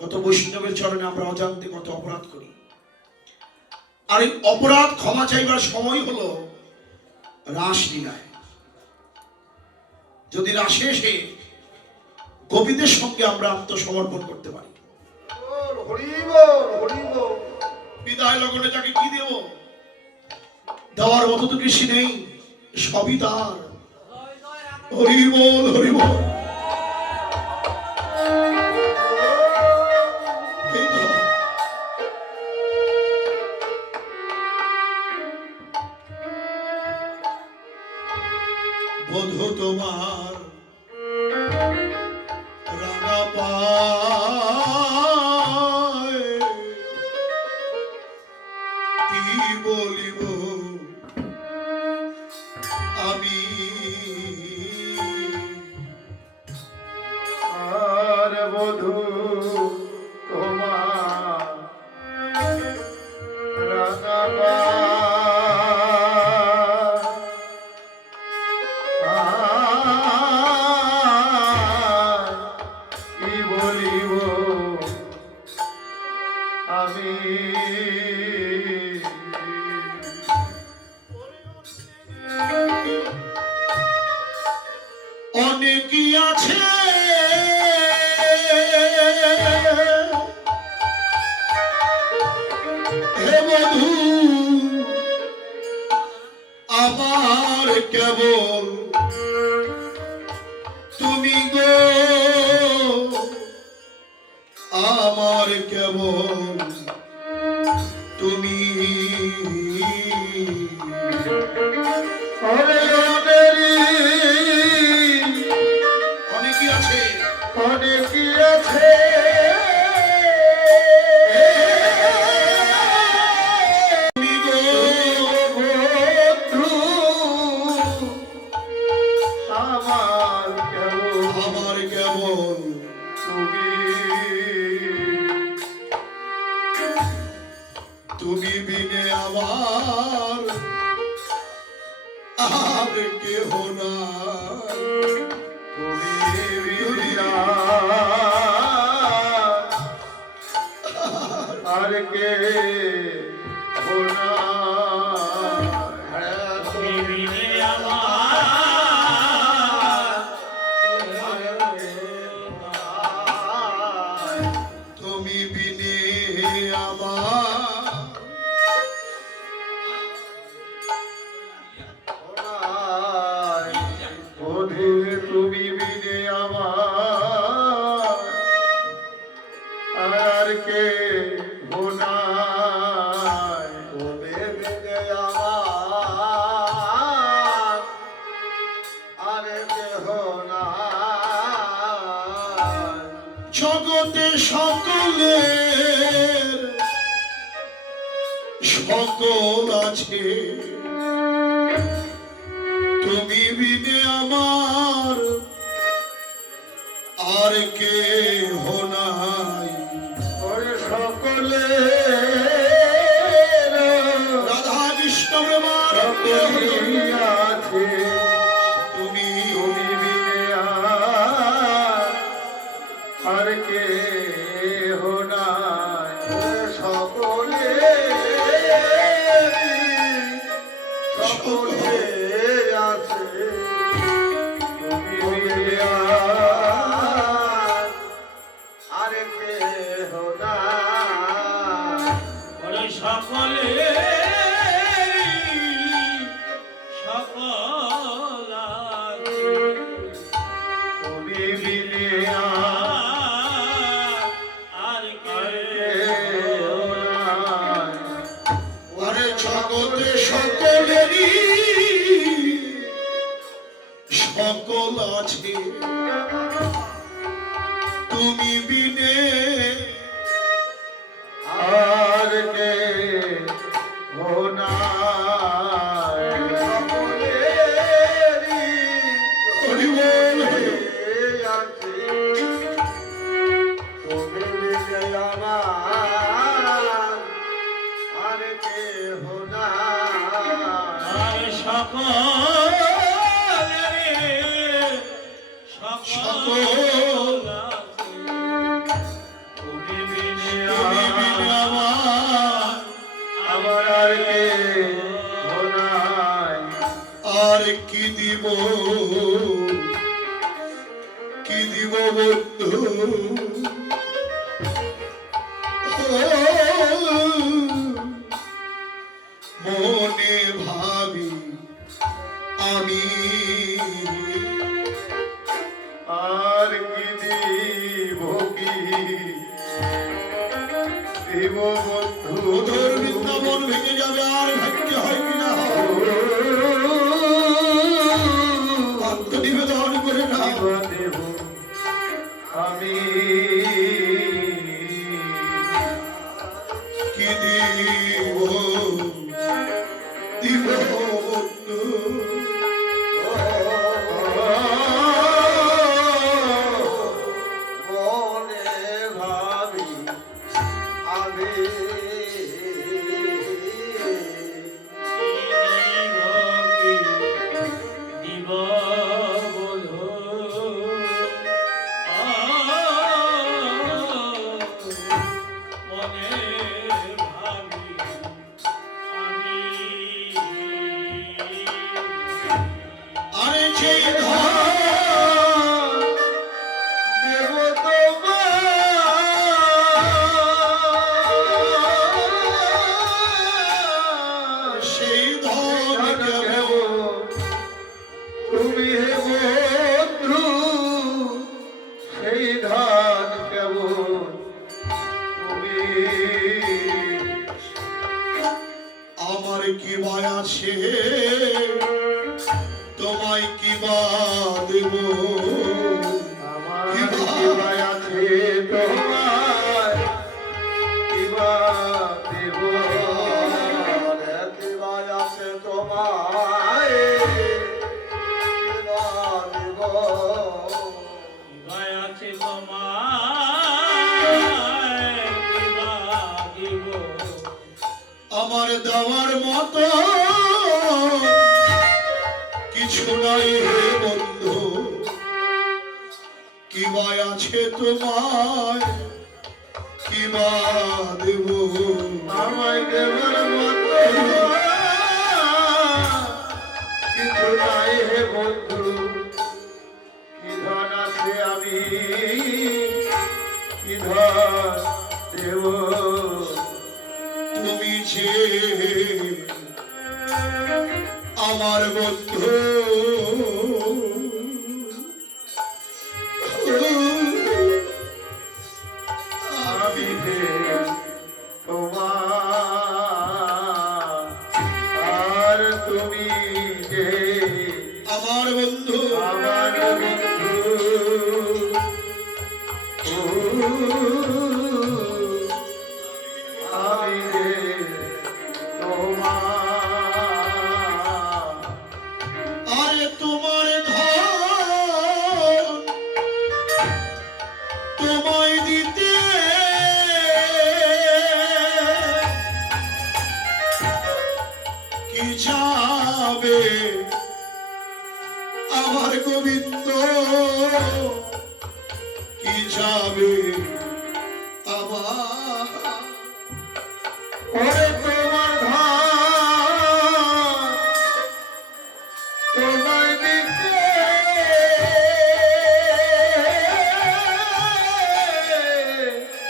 কত বৈষ্ণবের চরণে আমরা অজান্তে কত অপরাধ করি। আর এই অপরাধ ক্ষমা চাইবার সময় হলো রাসলীলায়। যদি রাসে এসে গোপীদের সঙ্গে আমরা আত্মসমর্পণ করতে পারি, বিদায় লগনে তাকে কি দেব? দেওয়ার মতো তো কিছু নেই, সবই তার। হরি বল, হরি বল। বধূ তোমার রাঙা পায়, কি বলিব আমি? আর বধূ তোমার রাঙা পায়, কি বলিব আমি? অনেকই আছে হে বধূ, আমার কেবল তুমি গো, আমার কেবল তুমি। অনেকই আছে, অনেকই আছে তুমি গো, বন্ধু, আমার কেবল আমার কেবল তুমি। তুমি বিনে আমার আর কেহ না। তুমি বিনা আর কে হোনা? তুমি বিনে তুমি বিনে আমার বধূ, তুমি বিনে আমার আর কে হোনা? তুমি বিনে আমার আর কে হোনা? জগতে সকলের সকল আছে, তুমি বিনে আমার আর কেহ নাই। ওরে সকলে রাধা কৃষ্ণ প্রেমানন্দে হরি আছে, তুমি তুমি বিনে আর কে হোনা? সকলে সকলে আছে, তুমি বিনে আর কে হোনা? সকলে সকল তুমি বিনে আর কে আরে জগতে সকলেরই সকল আছে, তুমি বিনে আর কে দেব বন্ধু ওদের বৃন্দাবন ভেঙে যাবে আর ভাগ্য হয় কিনা আত্মনিবেদন করে না দেব আমি কি দিব দিব বন্ধু মনে ভাবি আমি দিব বলো মনে ভাবি আমি আরে সেই ধন দেব তোমার সেই ধন কেবল তুমি হে বন্ধু সেই ধান কেবল তুমি আমার কি ভয় আছে তোমায় কি বা দেব আমার কিবায় আছে তোমার কিবা দেব কিবায় আছে তোমায় কিবা দেব গায় আছে তোমায় কিবা দিব আমার দেওয়ার মতো কিছু নাই হে বন্ধু কি ভয় আছে তোমায় কি বা দেব আমায় দেবার মতো কিছু নাই হে বন্ধু কি ধন আছে আমি কি ধন দেব তুমি যে আমার বন্ধু আমি যে তোমার আর তুমি যে আমার বন্ধু আমার বন্ধু আমি যে তোমার আরে তোমার ধন তোমায় দিতে কি যাবে আমার গোবিন্দ কি যাবে আমার ওরে তোমার ধান তোমায় দিতে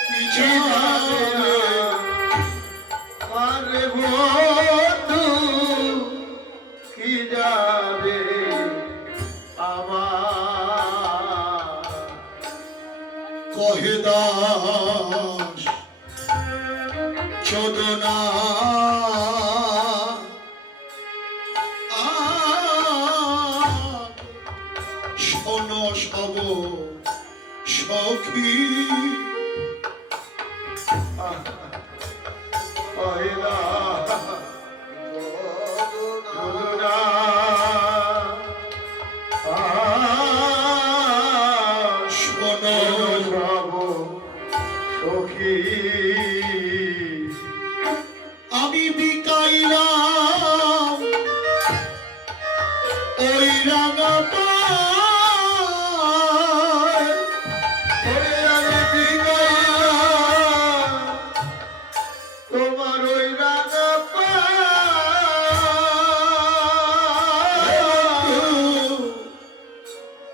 কি যাবে আরে বন্ধু কি যাবে আমার কহে দাস চোদনা শোনো সব সখী পয়লা যদুনা শোনো সব সখী আমি বিকাইলাম ওই রাঙা পায় ওরে আমি বিকাইলাম তোমার ওই রাঙা পায়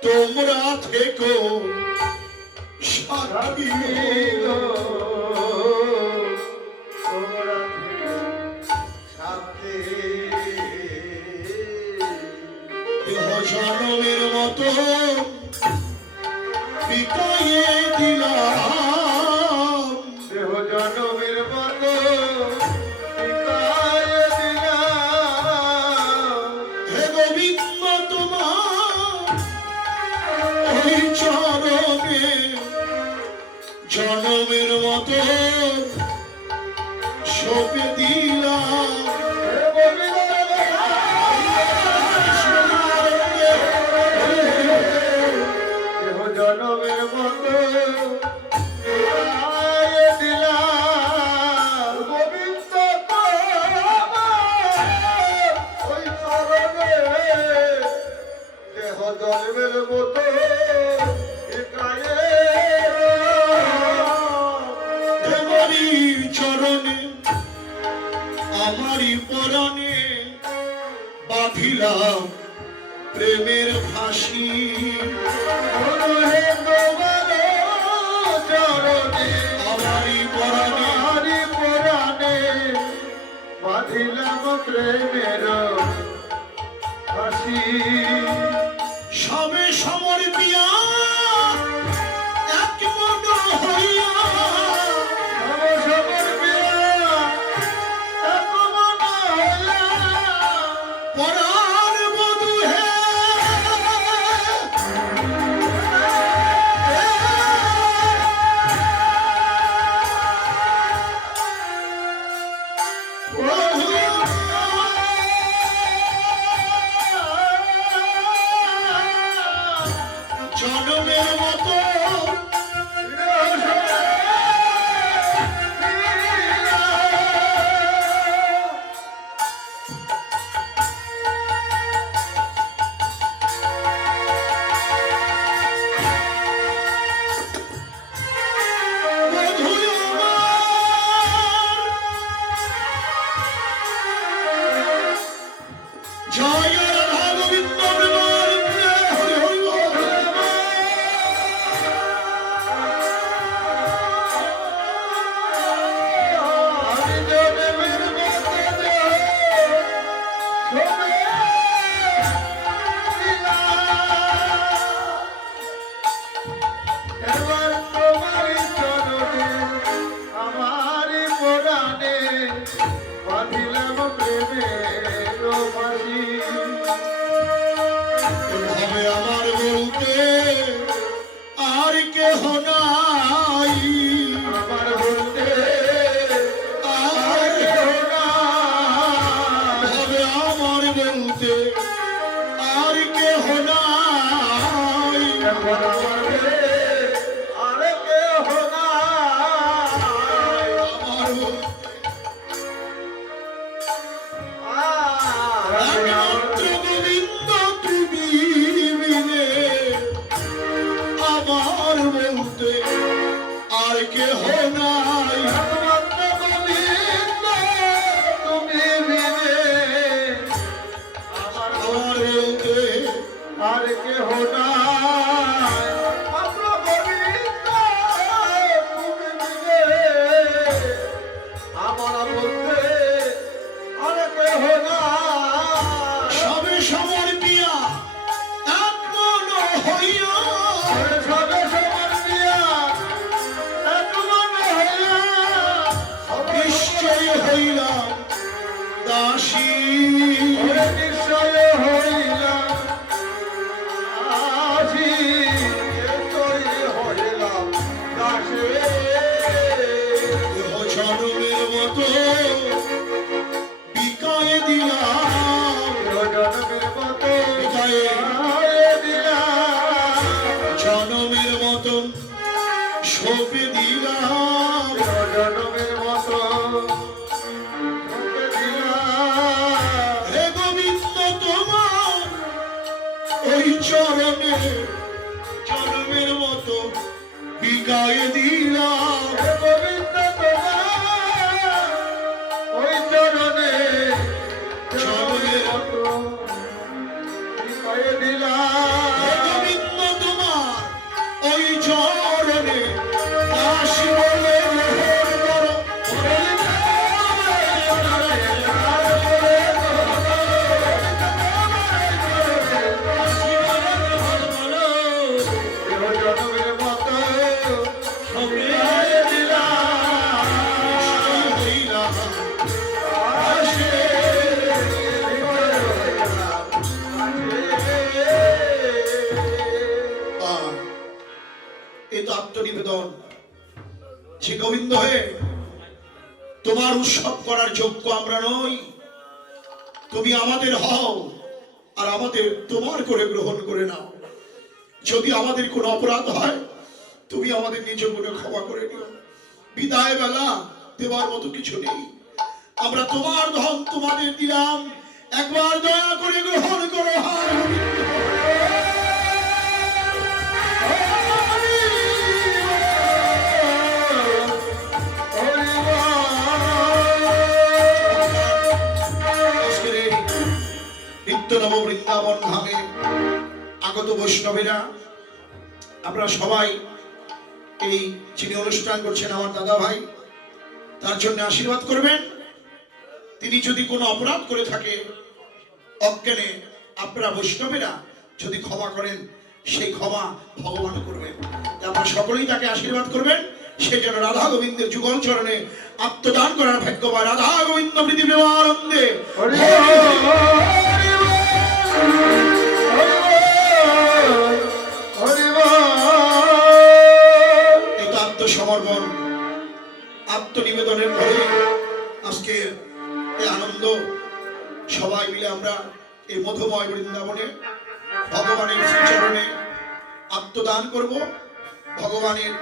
তোমরা থেকো সাথী দেহ জনমের মতো বিকাইয়ে দিলাম জনমের মতো সপে দিলাম দেহ জনমের মতো আয় দিলাম গোবিন্দ তোমার ওই চরণে দেহ জন্মের মতো একায়ে তোমারই চরণে আমারই পরনে বাঁধিলাম প্রেমের ফাঁসি হে তোমার চরণে আমারই পরনে আমারি পুরাণে বাঁধিলাম প্রেমের ফাঁসি সবে সমর পিয়া এক মন হইয়া সবর বিয়া এক মন হইয়া পরাণ বধূ হে জনমের মতো বধূ আমার জয় রাধা গোবিন্দ প্রেমানন্দে হরি হরি বল। আমি জনমের মতো এবার তোমারই চরণে আমারই পুরাণে বাঁধিলাম প্রেমের ফাঁসি এভাবে আমার বলতে আর কেহ নাই আমার বলতে আর কেহ নাই। এভাবে আমার বলতে আর কেহ নাই এখন আমার বলে আর কেহ নাই। আমার বলতে আর একমাত্র গোবিন্দ তুমি বিনে আমার বলতে আর কেহ নাই একমাত্র গোবিন্দ তুমি বিনে আমার আমার বলতে আর কেহ নাই। মাত্র গোবিন্দ তুমি বিনে আমার বলতে আর কেহ নাই। সবে সমর পিয়া এক মন হইয়া সবে সবার দিয়া এক মন হইয়া গোবিন্দ হয়ে তোমার উৎসব করার যোগ্য আমরা নই, তুমি আমাদের হও আর আমাদের তোমার করে গ্রহণ করে নাও। যদি আমাদের কোনো অপরাধ হয় তুমি আমাদের নিজ গুণে ক্ষমা করে নিও। বিদায় বেলা দেওয়ার মতো কিছু নেই, আমরা তোমার ধন তোমাদের দিলাম, একবার দয়া করে গ্রহণ করো। হার গোবিন্দ। আজকের এই নিত্য নব বৃন্দাবন ধামে আগত বৈষ্ণবেরা, আপনারা সবাই এই যিনি অনুষ্ঠান করছেন আমার দাদা ভাই, তার জন্য আশীর্বাদ করবেন। তিনি যদি কোনো অপরাধ করে থাকে অজ্ঞানে, আপনারা বৈষ্ণবেরা যদি ক্ষমা করেন সেই ক্ষমা ভগবান করবেন। আপনারা সকলেই তাকে আশীর্বাদ করবেন, সে যেন রাধা গোবিন্দের যুগল চরণে আত্মদান করার ভাগ্য পায়। রাধা গোবিন্দ প্রীতি প্রেমানন্দে। এই তো আত্মসমর্পণ, আত্মনিবেদনের ফলে আজকে এই আনন্দ। সবাই মিলে আমরা এই মধুময় বৃন্দাবনে ভগবানের শ্রীচরণে আত্মদান করব। ভগবানের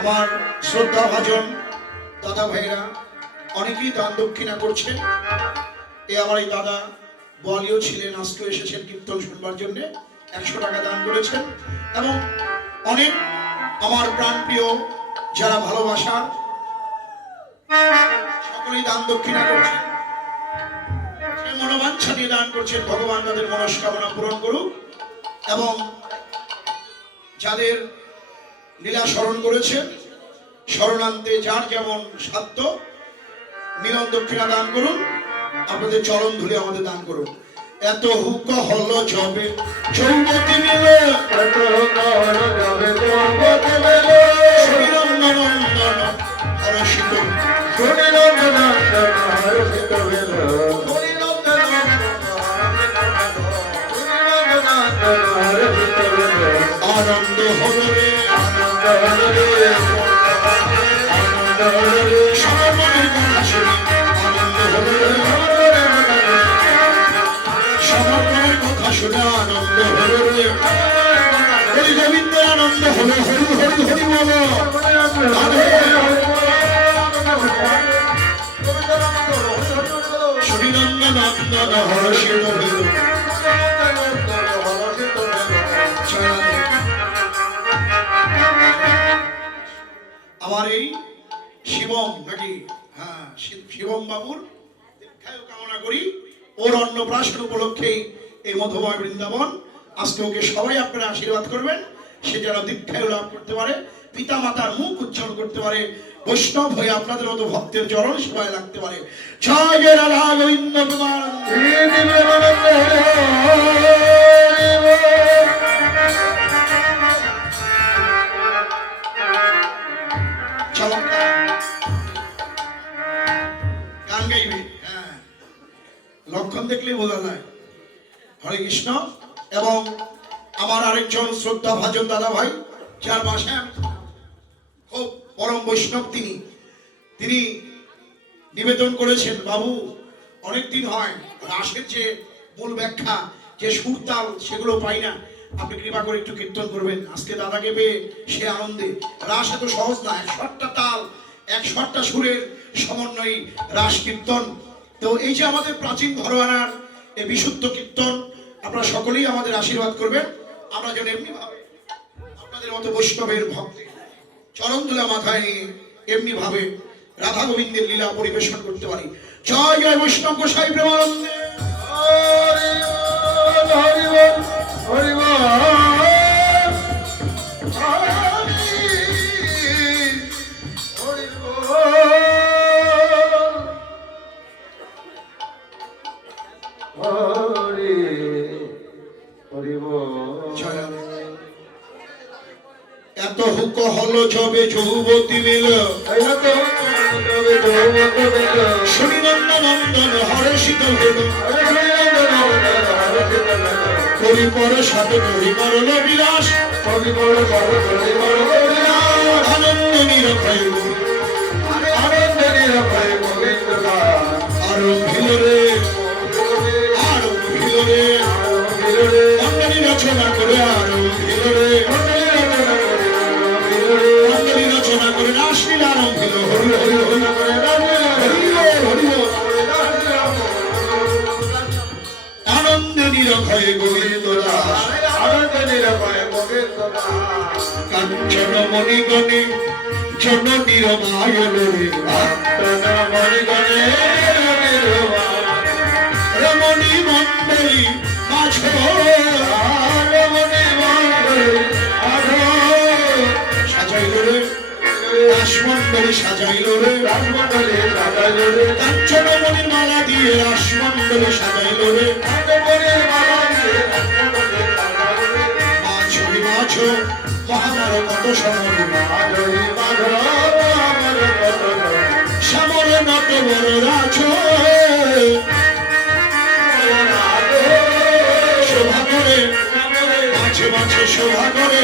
আমার শ্রদ্ধা ভাজন দাদা ভাইরা অনেকেই দান দক্ষিণা করছেন। আমার এই দাদা বলিও ছিলেন, আজকে এসেছেন কীর্তন শুনবার জন্য, 100 টাকা দান করেছেন। এবং অনেক আমার প্রাণপ্রিয় যারা ভালোবাসার সকলেই দান দক্ষিণা করছেন, মনোবাঞ্ছা নিয়ে দান করছেন। ভগবান তাদের মনস্কামনা পূরণ করুক। এবং যাদের লীলা স্মরণ করেছেন, স্মরণান্তে যার যেমন সাধ্য মিলন দক্ষিণা দান করুন। আপনাদের চরণ ধুলে আমাদের দান করুন। এত হুক হলো যবে যৌবতী মিলে, এত হুক হলো যবে যৌবতী মিলে, শ্রীনন্দনন্দন হরষিত, শ্রীনন্দনন্দন হরষিত বেল, আনন্দ হলো রে, আনন্দ হলো রে, আনন্দ হলো রে, সমর্পণের কথা শুনে আনন্দ হলো রে, সমর্পণের কথা শুনে আনন্দ হলো রে। হরি গোবিন্দের আনন্দ হলো, হরি হরি হরি বলো। শ্রীনন্দনন্দন হরষিত বেল। আমার এই শিবম নাকি, হ্যাঁ শিবম বাবুর দীর্ঘায়ু কামনা করি। ওর অন্নপ্রাশন উপলক্ষে এই মধুময় বৃন্দাবন, আজকে ওকে সবাই আপনারা আশীর্বাদ করবেন, সে যেন দীর্ঘায়ু লাভ করতে পারে, পিতা মাতার মুখ উজ্জ্বল করতে পারে, বৈষ্ণব হয়ে আপনাদের মতো ভক্তের চরণ সেবায় লাগতে পারে। জয় জয় রাধা গোবিন্দ চমৎকার গান গাইবে, হ্যাঁ লক্ষণ দেখলেই বোঝা যায়। হরে কৃষ্ণ। এবং আমার আরেকজন শ্রদ্ধা ভাজন দাদা ভাই, যার বাসায় খুব পরম বৈষ্ণব, তিনি নিবেদন করেছেন, বাবু অনেকদিন হয় রাসের যে মূল ব্যাখ্যা, যে সুর তাল সেগুলো পাই না, আপনি কৃপা করে একটু কীর্তন করবেন। আজকে দাদাকে পেয়ে সে আনন্দে। রাস এত সহজ না, 100টা তাল 100টা সুরের সমন্বয়ী রাস কীর্তন। তো এই যে আমাদের প্রাচীন ঘরোয়ানার এই বিশুদ্ধ কীর্তন, আপনারা সকলেই আমাদের আশীর্বাদ করবেন। আমরা যেন এমনি ভাবে আপনাদের মতো বৈষ্ণবের ভক্তি চরণ ধুলা মাথায় নিয়ে এমনি ভাবে রাধা গোবিন্দের লীলা পরিবেশন করতে পারি। জয় জয় বৈষ্ণব গোসাই প্রেমানন্দে। হরি বল, হরি বল, হরি বল, জয় রাধে। এত হুক হলো যবে যুবতী মিল, এত শরীরন্দন নন্দন হরে শীতল হলো করি পরে সাথে করি করল বিলাস আনন্দ নিরক্ষয় আরো ভিলরে অঙ্গনি রচনা করে আরো ভিলরে অঙ্গনি রচনা করে রাসলীল আরম্ভিল হরি হরি হরি হরি আনন্দ নিরক্ষয় গোবিন্দ দাস কাঞ্চন মণিগণে জননীর মায়রে রমণী মন্ডলী মাঝ সাজাইল রে রাসমণ্ডলী সাজাইল রে কাঞ্চন মণির মালা দিয়ে রাসমণ্ডলী সাজাইল রে মাঝরি মাঝ মহাভারত শরণ শ্যামল নত বড় রাজ শোভা করে মাঝে মাঝে শোভা করে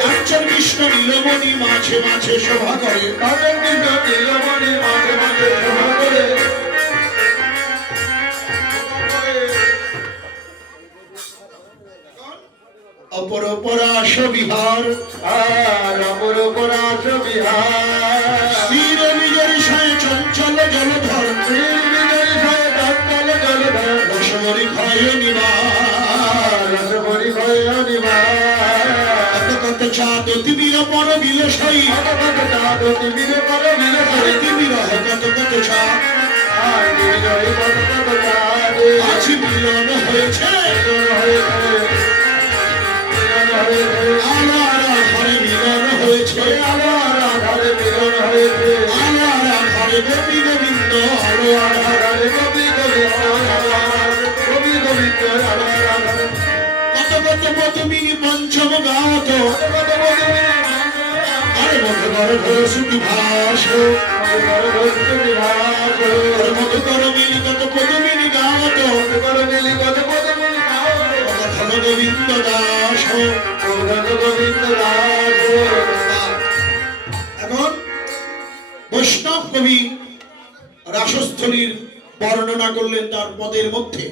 কাঞ্চন কৃষ্ণ নীলমণি মাঝে মাঝে শোভা করে অপর পরাশ বিহার স্থির নিজের সায় চঞ্চল জলধর রসমরি ভয় নিবার কত চাঁদ তিমির পর বিলসাই তিমির কত কত চাঁদ আজ মিলন হয়েছে আলারা ঘরে মিলন হয়েছে আলারা ঘরে গোপী গোবিন্দ কত কত পদমিনী পঞ্চম গাত আরে মধুকর সুতি ভাস মধুকর মিলি কত পদমিনী গাত গোবিন্দ দাস এখন বৈষ্ণব কবি রাসস্থলীর বর্ণনা করলেন তার পদের মধ্যে